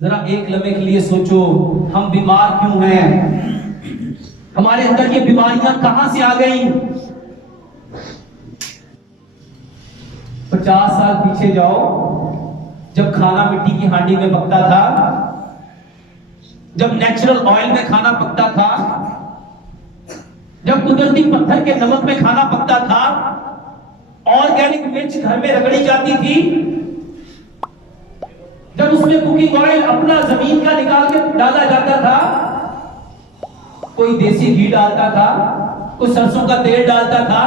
जरा एक लम्हे के लिए सोचो, हम बीमार क्यों हैं? हमारे अंदर ये बीमारियां कहां से आ गई? 50 साल पीछे जाओ, जब खाना मिट्टी की हांडी में पकता था, जब नेचुरल ऑयल में खाना पकता था, जब कुदरती पत्थर के नमक में खाना पकता था, ऑर्गेनिक मिर्च घर में रगड़ी जाती थी, जब उसमें कुकिंग ऑयल अपना जमीन का निकाल के डाला जाता था, कोई देसी घी डालता था, कोई सरसों का तेल डालता था।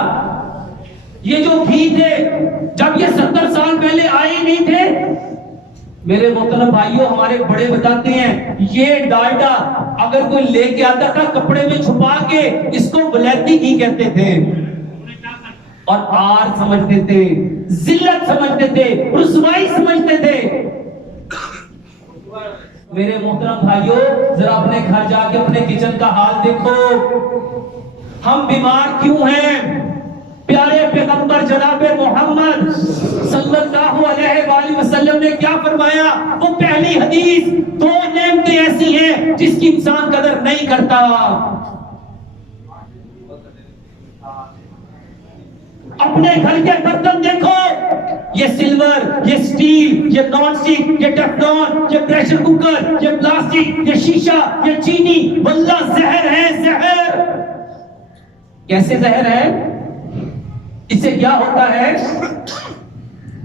ये जो घी थे, जब ये 70 साल पहले आए नहीं थे, मेरे मोहतरम भाइयों, हमारे बड़े बताते हैं, ये डालडा अगर कोई लेके आता था कपड़े में छुपा के, इसको वलैती घी कहते थे और आर समझते थे, जिल्लत समझते थे, रुसवाई समझते थे। मेरे मोहतरम भाइयों, जरा अपने घर जाके अपने किचन का हाल देखो। हम बीमार क्यों हैं? प्यारे पैगंबर जनाबे मोहम्मद सल्लल्लाहु अलैहि वसल्लम ने क्या फरमाया? वो पहली हदीस, 2 नेमतें ऐसी हैं जिसकी इंसान कदर नहीं करता। अपने घर के बर्तन देखो, ये सिल्वर, ये स्टील, ये नॉन स्टिक, ये टेफ्लॉन, ये प्रेशर कुकर, ये प्लास्टिक, ये शीशा, ये चीनी, वल्लाह जहर है, जहर। कैसे जहर है? इससे क्या होता है?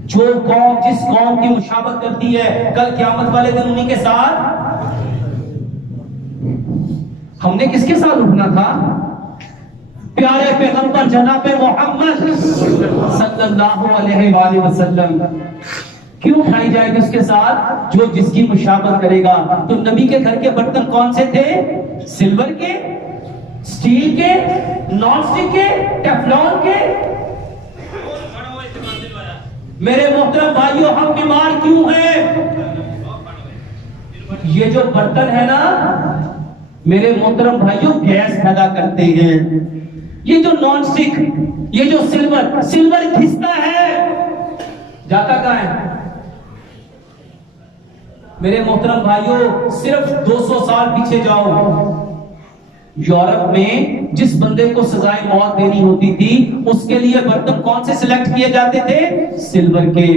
जो कौम जिस कौम की मुशाबत करती है, कल क़यामत वाले दिन उन्हीं के साथ। हमने किसके साथ उठना था? प्यारे पैगंबर जनाबे मोहम्मद सल्लल्लाहु अलैहि वसल्लम। क्यों उठाई जाएगी उसके साथ? जो जिसकी मुशाबत करेगा। तो नबी के घर के बर्तन कौन से थे? सिल्वर के, स्टील के, नॉन स्टिक के, टेफ्लॉन के। मेरे मोहतरम भाइयों, हम बीमार क्यों हैं? ये जो बर्तन है ना, मेरे मोहतरम भाइयों, गैस पैदा करते हैं। ये जो नॉन स्टिक, ये जो सिल्वर घिसता है, जाता कहां है? मेरे मोहतरम भाइयों, सिर्फ 200 साल पीछे जाओ, यूरोप में जिस बंदे को सजाए मौत देनी होती थी, उसके लिए बर्तन कौन से सिलेक्ट किए जाते थे? सिल्वर के।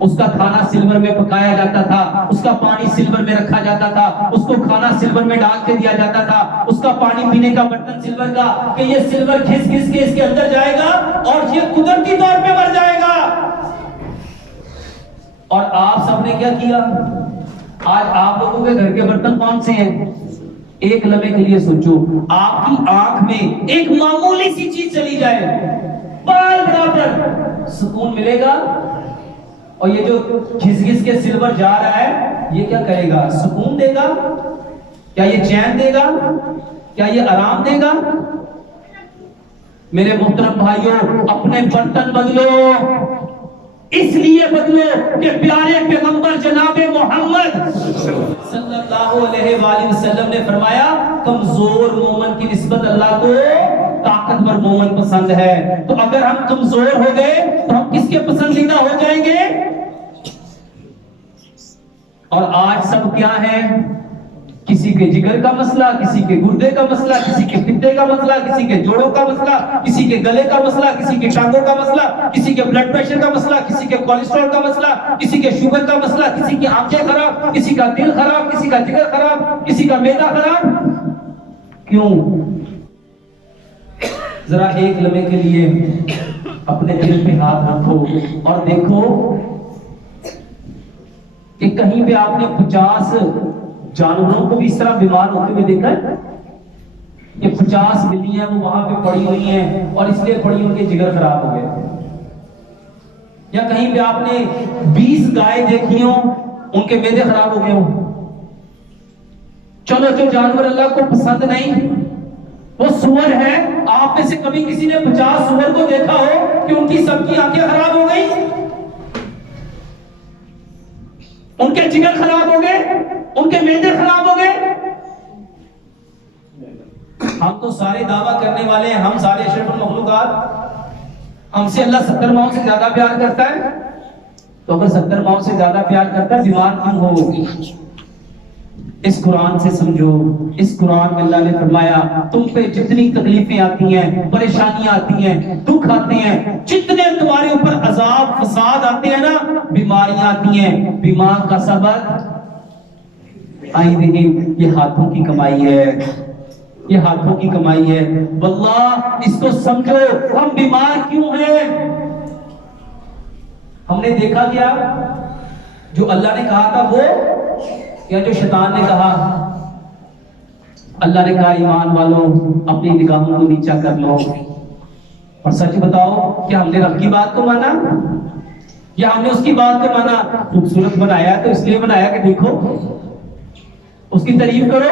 उसका खाना सिल्वर में पकाया जाता था, उसका पानी सिल्वर में रखा जाता था, उसको खाना सिल्वर में डाल के दिया जाता था, उसका पानी पीने का बर्तन सिल्वर का, कि ये सिल्वर घिस घिस के इसके अंदर जाएगा और ये कुदरती तौर पे मर जाएगा। और आप सबने क्या किया? आज आप लोगों के घर के बर्तन कौन से हैं? एक लम्हे के लिए सोचो, आपकी आंख में एक मामूली सी चीज चली जाए, बाल बराबर सुकून मिलेगा? और ये जो घिस घिस के सिल्वर जा रहा है, ये क्या करेगा? सुकून देगा? क्या ये चैन देगा? क्या ये आराम देगा? मेरे मोहतरम भाइयों, अपने बर्तन बदलो। इसलिए बदलो कि प्यारे पैगंबर जनाबे मोहम्मद सल्लल्लाहु अलैहि वसल्लम ने फरमाया, कमजोर मोमन की निस्बत अल्लाह को ताकतवर मोमन पसंद है। तो अगर हम कमजोर हो गए तो हम किसके पसंदीदा हो जाएंगे? और आज सब क्या है? किसी के जिगर का मसला, किसी के गुर्दे का मसला, किसी के पित्ते का मसला, किसी के जोड़ों का मसला, किसी के गले का मसला, किसी के टांगों का मसला, किसी के ब्लड प्रेशर का मसला, किसी के कोलेस्ट्रॉल का मसला, किसी के शुगर का मसला, किसी की आंखें खराब, किसी का दिल खराब, किसी का जिगर खराब, किसी का मैदा खराब। क्यों? जरा एक लम्हे के लिए अपने दिल पे हाथ रखो और देखो कि कहीं पे आपने 50 जानवरों को भी इस तरह बीमार होते हुए देखा है? ये 50 बिल्लियां वो वहां पे पड़ी हुई हैं और इसलिए पड़ी उनके जिगर खराब हो गए। या कहीं पे आपने 20 गाय देखी हो, उनके मैदे खराब हो गए हो। चलो, जो जानवर अल्लाह को पसंद नहीं, वो सुअर है। आप में से कभी किसी ने 50 सुअर को देखा हो कि उनकी सबकी आंखें खराब हो गई, उनके जिगर खराब हो गए, उनके मैदे खराब हो गए? हम तो सारे दावा करने वाले हैं, हम सारे अशरफुल मखलूकात, हमसे अल्लाह 70 माओं से ज्यादा प्यार करता है। तो अगर 70 माओं से ज्यादा प्यार करता है, बीमार क्यों हो? इस कुरान से समझो। इस कुरान में अल्लाह ने फरमाया तुम पे जितनी तकलीफें आती हैं, परेशानियां आती हैं, दुख आते हैं, जितने तुम्हारे ऊपर अजाब फसाद आते हैं ना, बीमारियां आती हैं, बीमार का सबब आई नहीं, ये हाथों की कमाई है, ये हाथों की कमाई है। वल्लाह इसको समझो, हम बीमार क्यों हैं? हमने देखा क्या जो अल्लाह ने कहा था वो, या जो शैतान ने कहा? अल्लाह ने कहा ईमान वालों अपनी निगाहों को नीचा कर लो। और सच बताओ, क्या हमने रब की बात को माना या हमने उसकी बात को माना? खूबसूरत बनाया तो इसलिए बनाया कि देखो उसकी तारीफ करो,